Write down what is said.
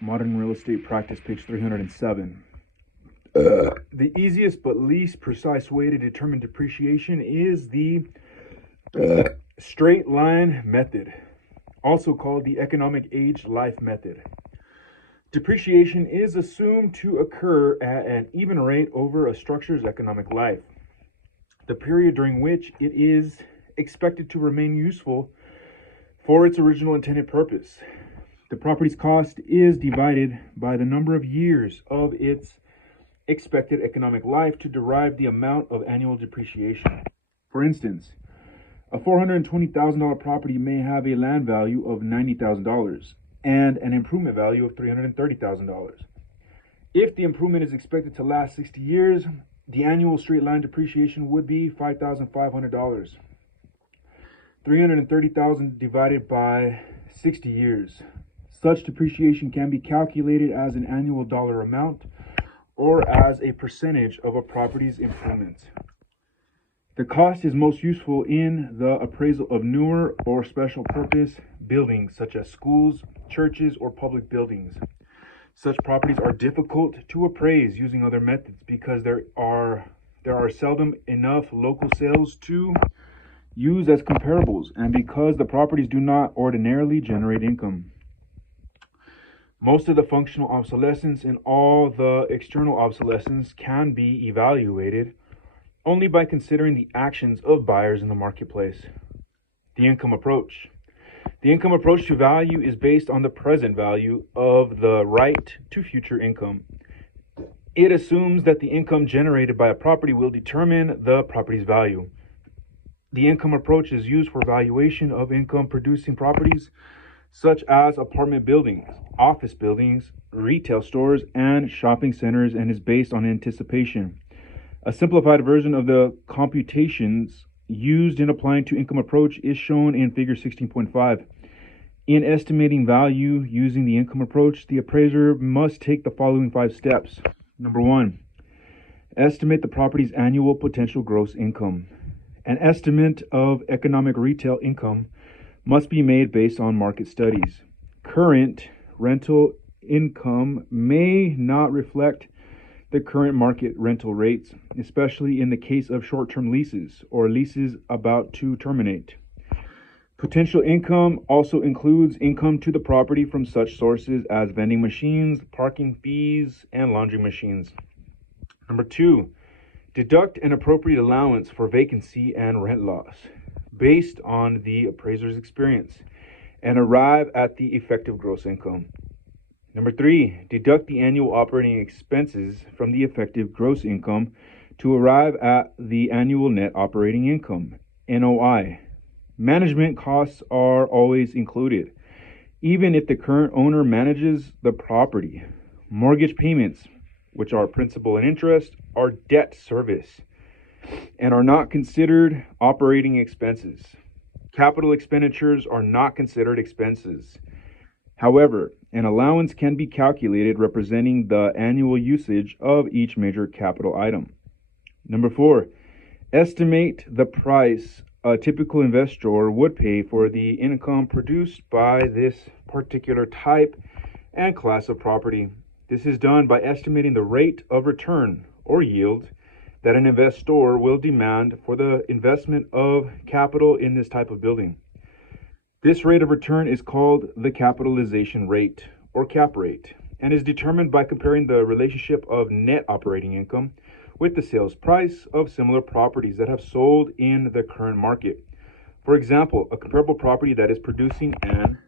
Modern Real Estate Practice, page 307. The easiest but least precise way to determine depreciation is the straight line method, also called the economic age life method. Depreciation is assumed to occur at an even rate over a structure's economic life, the period during which it is expected to remain useful for its original intended purpose. The property's cost is divided by the number of years of its expected economic life to derive the amount of annual depreciation. For instance, a $420,000 property may have a land value of $90,000 and an improvement value of $330,000. If the improvement is expected to last 60 years, the annual straight line depreciation would be $5,500. $330,000 divided by 60 years. Such depreciation can be calculated as an annual dollar amount or as a percentage of a property's improvements. The cost is most useful in the appraisal of newer or special purpose buildings such as schools, churches, or public buildings. Such properties are difficult to appraise using other methods because there are seldom enough local sales to use as comparables, and because the properties do not ordinarily generate income. Most of the functional obsolescence and all the external obsolescence can be evaluated only by considering the actions of buyers in the marketplace. The income approach. The income approach to value is based on the present value of the right to future income. It assumes that the income generated by a property will determine the property's value. The income approach is used for valuation of income-producing properties such as apartment buildings, office buildings, retail stores, and shopping centers, and is based on anticipation. A simplified version of the computations used in applying to income approach is shown in figure 16.5. In estimating value using the income approach, the appraiser must take the following 5 steps. Number 1, estimate the property's annual potential gross income. An estimate of economic retail income must be made based on market studies. Current rental income may not reflect the current market rental rates, especially in the case of short-term leases or leases about to terminate. Potential income also includes income to the property from such sources as vending machines, parking fees, and laundry machines. Number 2, deduct an appropriate allowance for vacancy and rent loss based on the appraiser's experience and arrive at the effective gross income. Number 3, deduct the annual operating expenses from the effective gross income to arrive at the annual net operating income, NOI. Management costs are always included, even if the current owner manages the property. Mortgage payments, which are principal and interest, are debt service and are not considered operating expenses. Capital expenditures are not considered expenses. However, an allowance can be calculated representing the annual usage of each major capital item. Number 4, estimate the price a typical investor would pay for the income produced by this particular type and class of property. This is done by estimating the rate of return or yield that an investor will demand for the investment of capital in this type of building. This rate of return is called the capitalization rate or cap rate and is determined by comparing the relationship of net operating income with the sales price of similar properties that have sold in the current market. For example, a comparable property that is producing an